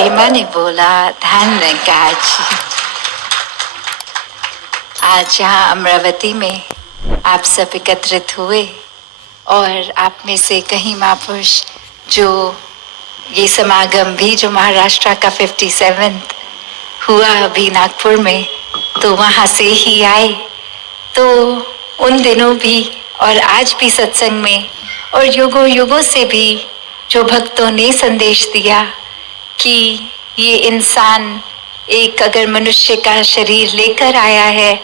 प्रेमा ने बोला, ध्यान रखा जी। आज यहाँ अमरावती में आप सब एकत्रित हुए और आप में से कई महापुरुष जो ये समागम भी जो महाराष्ट्र का 57th हुआ अभी नागपुर में, तो वहाँ से ही आए। तो उन दिनों भी और आज भी सत्संग में और युगों युगों से भी जो भक्तों ने संदेश दिया कि ये इंसान एक अगर मनुष्य का शरीर लेकर आया है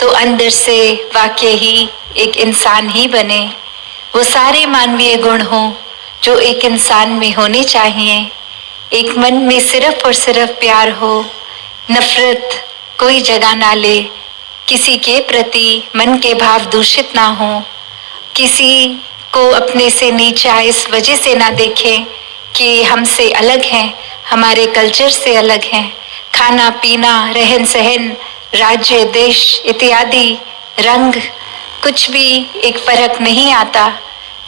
तो अंदर से वाकई ही एक इंसान ही बने। वो सारे मानवीय गुण हों जो एक इंसान में होने चाहिए। एक मन में सिर्फ और सिर्फ प्यार हो, नफरत कोई जगह ना ले, किसी के प्रति मन के भाव दूषित ना हो, किसी को अपने से नीचा इस वजह से ना देखें कि हमसे अलग हैं, हमारे कल्चर से अलग हैं। खाना पीना, रहन सहन, राज्य देश इत्यादि, रंग, कुछ भी एक फर्क नहीं आता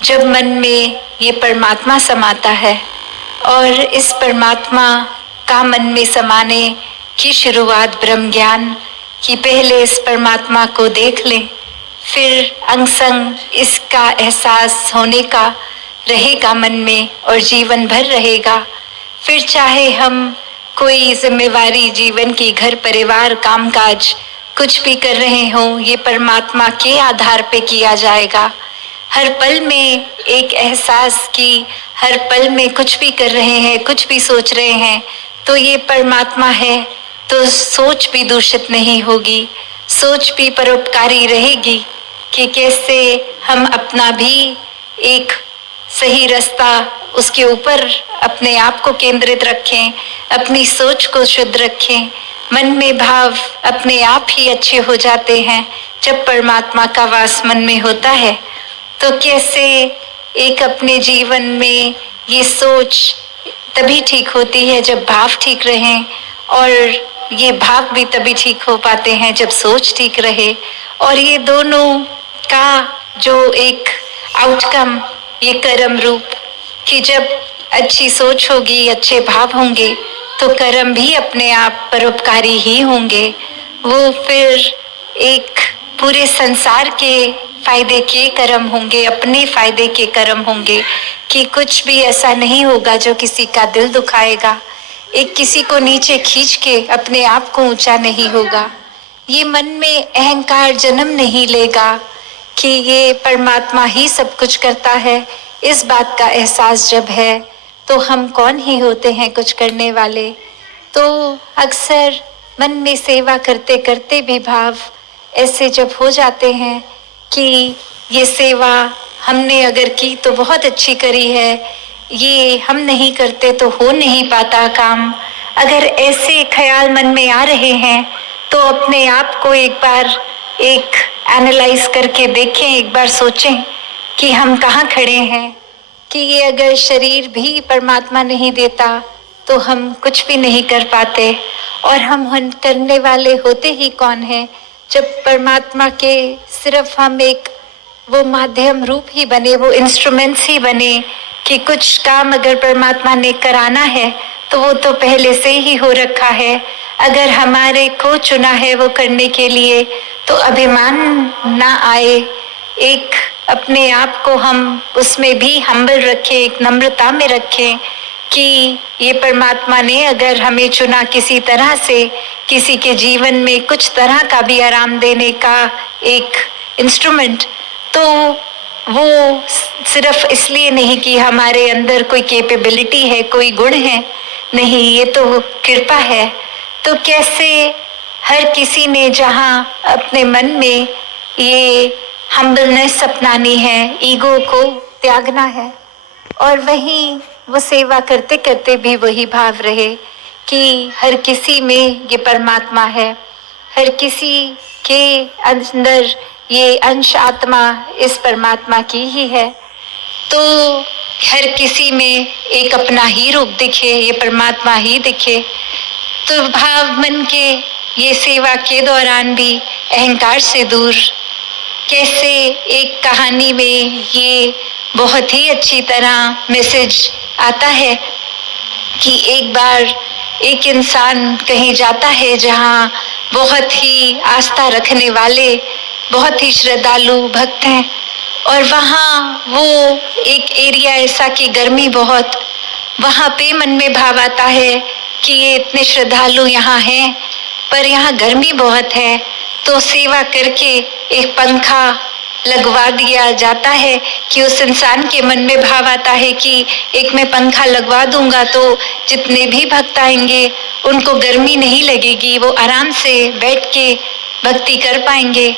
जब मन में ये परमात्मा समाता है। और इस परमात्मा का मन में समाने की शुरुआत ब्रह्म ज्ञान कि पहले इस परमात्मा को देख लें, फिर अंग संग इसका एहसास होने का रहेगा मन में और जीवन भर रहेगा। फिर चाहे हम कोई जिम्मेवारी जीवन की, घर परिवार कामकाज कुछ भी कर रहे हों, ये परमात्मा के आधार पे किया जाएगा। हर पल में एक एहसास कि हर पल में कुछ भी कर रहे हैं, कुछ भी सोच रहे हैं तो ये परमात्मा है, तो सोच भी दूषित नहीं होगी, सोच भी परोपकारी रहेगी कि कैसे हम अपना भी एक सही रास्ता उसके ऊपर अपने आप को केंद्रित रखें, अपनी सोच को शुद्ध रखें। मन में भाव अपने आप ही अच्छे हो जाते हैं जब परमात्मा का वास मन में होता है। तो कैसे एक अपने जीवन में ये सोच तभी ठीक होती है जब भाव ठीक रहें, और ये भाव भी तभी ठीक हो पाते हैं जब सोच ठीक रहे। और ये दोनों का जो एक आउटकम ये कर्म रूप कि जब अच्छी सोच होगी, अच्छे भाव होंगे तो कर्म भी अपने आप परोपकारी ही होंगे। वो फिर एक पूरे संसार के फायदे के कर्म होंगे, अपने फायदे के कर्म होंगे कि कुछ भी ऐसा नहीं होगा जो किसी का दिल दुखाएगा, एक किसी को नीचे खींच के अपने आप को ऊंचा नहीं होगा। ये मन में अहंकार जन्म नहीं लेगा कि ये परमात्मा ही सब कुछ करता है। इस बात का एहसास जब है तो हम कौन ही होते हैं कुछ करने वाले। तो अक्सर मन में सेवा करते करते भी भाव ऐसे जब हो जाते हैं कि ये सेवा हमने अगर की तो बहुत अच्छी करी है, ये हम नहीं करते तो हो नहीं पाता काम। अगर ऐसे ख्याल मन में आ रहे हैं तो अपने आप को एक बार एक एनालाइज करके देखें, एक बार सोचें कि हम कहाँ खड़े हैं, कि ये अगर शरीर भी परमात्मा नहीं देता तो हम कुछ भी नहीं कर पाते। और हम करने वाले होते ही कौन हैं जब परमात्मा के सिर्फ हम एक वो माध्यम रूप ही बने, वो इंस्ट्रूमेंट्स ही बने कि कुछ काम अगर परमात्मा ने कराना है तो वो तो पहले से ही हो रखा है। अगर हमारे को चुना है वो करने के लिए तो अभिमान ना आए, एक अपने आप को हम उसमें भी हम्बल रखें, एक नम्रता में रखें कि ये परमात्मा ने अगर हमें चुना किसी तरह से, किसी के जीवन में कुछ तरह का भी आराम देने का एक इंस्ट्रूमेंट, तो वो सिर्फ इसलिए नहीं कि हमारे अंदर कोई कैपेबिलिटी है, कोई गुण है, नहीं, ये तो कृपा है। तो कैसे हर किसी ने जहाँ अपने मन में ये हम्बलनेस अपनानी है, ईगो को त्यागना है, और वहीं वो सेवा करते करते भी वही भाव रहे कि हर किसी में ये परमात्मा है, हर किसी के अंदर ये अंश आत्मा इस परमात्मा की ही है। तो हर किसी में एक अपना ही रूप दिखे, ये परमात्मा ही दिखे। तो भाव मन के ये सेवा के दौरान भी अहंकार से दूर, कैसे एक कहानी में ये बहुत ही अच्छी तरह मैसेज आता है कि एक बार एक इंसान कहीं जाता है जहाँ बहुत ही आस्था रखने वाले, बहुत ही श्रद्धालु भक्त हैं, और वहाँ वो एक एरिया ऐसा कि गर्मी बहुत, वहाँ पे मन में भाव आता है कि ये इतने श्रद्धालु यहाँ हैं पर यहाँ गर्मी बहुत है, तो सेवा करके एक पंखा लगवा दिया जाता है कि उस इंसान के मन में भाव आता है कि एक मैं पंखा लगवा दूंगा तो जितने भी भक्त आएंगे उनको गर्मी नहीं लगेगी, वो आराम से बैठ के भक्ति कर पाएंगे।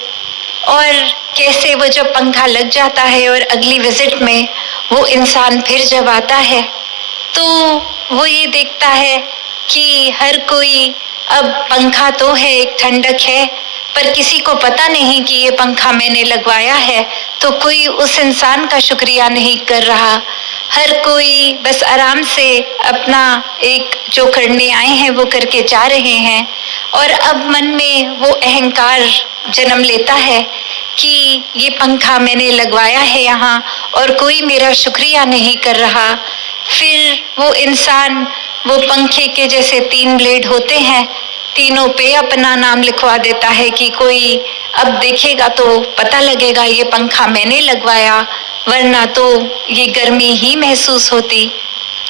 और कैसे वो जब पंखा लग जाता है और अगली विजिट में वो इंसान फिर जब आता है तो वो ये देखता है कि हर कोई, अब पंखा तो है, एक ठंडक है, पर किसी को पता नहीं कि ये पंखा मैंने लगवाया है, तो कोई उस इंसान का शुक्रिया नहीं कर रहा। हर कोई बस आराम से अपना एक जो करने आए हैं वो करके जा रहे हैं, और अब मन में वो अहंकार जन्म लेता है कि ये पंखा मैंने लगवाया है यहाँ और कोई मेरा शुक्रिया नहीं कर रहा। फिर वो इंसान वो पंखे के जैसे 3 ब्लेड होते हैं, तीनों पे अपना नाम लिखवा देता है कि कोई अब देखेगा तो पता लगेगा ये पंखा मैंने लगवाया, वरना तो ये गर्मी ही महसूस होती।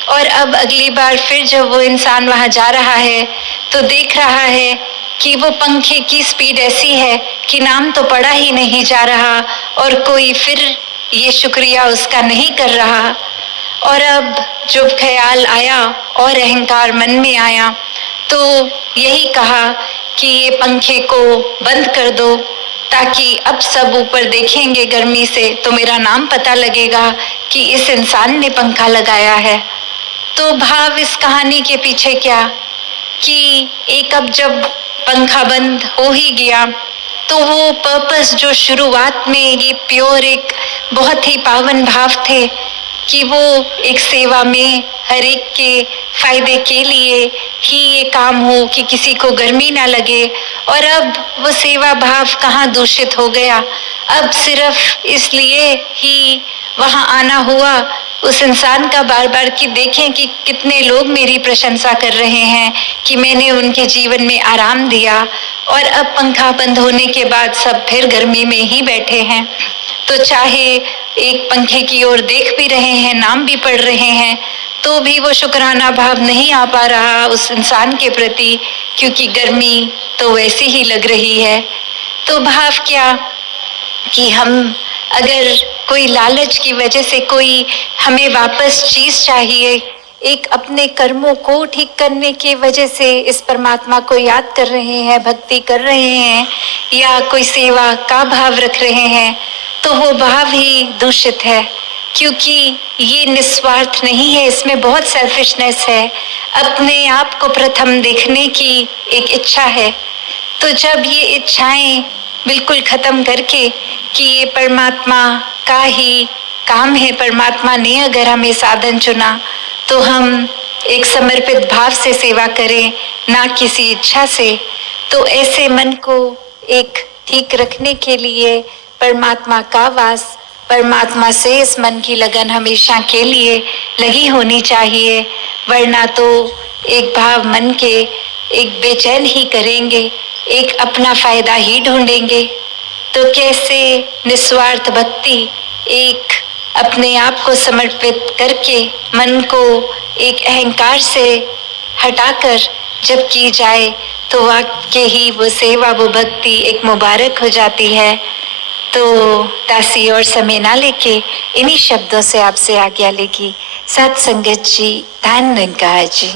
और अब अगली बार फिर जब वो इंसान वहाँ जा रहा है तो देख रहा है कि वो पंखे की स्पीड ऐसी है कि नाम तो पढ़ा ही नहीं जा रहा और कोई फिर ये शुक्रिया उसका नहीं कर रहा। और अब जब ख्याल आया और अहंकार मन में आया तो यही कहा कि ये पंखे को बंद कर दो, ताकि अब सब ऊपर देखेंगे गर्मी से तो मेरा नाम पता लगेगा कि इस इंसान ने पंखा लगाया है। तो भाव इस कहानी के पीछे क्या कि एक अब जब पंखा बंद हो ही गया तो वो पर्पस जो शुरुआत में ये प्योर एक बहुत ही पावन भाव थे कि वो एक सेवा में हर एक के फायदे के लिए ही ये काम हो कि किसी को गर्मी ना लगे, और अब वो सेवा भाव कहाँ दूषित हो गया। अब सिर्फ इसलिए ही वहाँ आना हुआ उस इंसान का बार बार कि देखें कि कितने लोग मेरी प्रशंसा कर रहे हैं कि मैंने उनके जीवन में आराम दिया, और अब पंखा बंद होने के बाद सब फिर गर्मी में ही बैठे हैं। तो चाहे एक पंखे की ओर देख भी रहे हैं, नाम भी पढ़ रहे हैं, तो भी वो शुक्राना भाव नहीं आ पा रहा उस इंसान के प्रति, क्योंकि गर्मी तो वैसी ही लग रही है। तो भाव क्या कि हम अगर कोई लालच की वजह से कोई हमें वापस चीज चाहिए, एक अपने कर्मों को ठीक करने की वजह से इस परमात्मा को याद कर रहे हैं, भक्ति कर रहे हैं, या कोई सेवा का भाव रख रहे हैं, तो वो भाव ही दूषित है, क्योंकि ये निस्वार्थ नहीं है, इसमें बहुत सेल्फिशनेस है, अपने आप को प्रथम देखने की एक इच्छा है। तो जब ये इच्छाएं बिल्कुल खत्म करके कि ये परमात्मा का ही काम है, परमात्मा ने अगर हमें साधन चुना तो हम एक समर्पित भाव से सेवा करें, ना किसी इच्छा से। तो ऐसे मन को एक ठीक रखने के लिए परमात्मा का वास, परमात्मा से इस मन की लगन हमेशा के लिए लगी होनी चाहिए, वरना तो एक भाव मन के एक बेचैन ही करेंगे, एक अपना फायदा ही ढूंढेंगे। तो कैसे निस्वार्थ भक्ति एक अपने आप को समर्पित करके मन को एक अहंकार से हटाकर जब की जाए तो वाकई ही वो सेवा, वो भक्ति एक मुबारक हो जाती है। तो दासी और समय ना लेके इन्हीं शब्दों से आपसे आज्ञा लेगी। सत्संगत जी, धन निरंकार जी।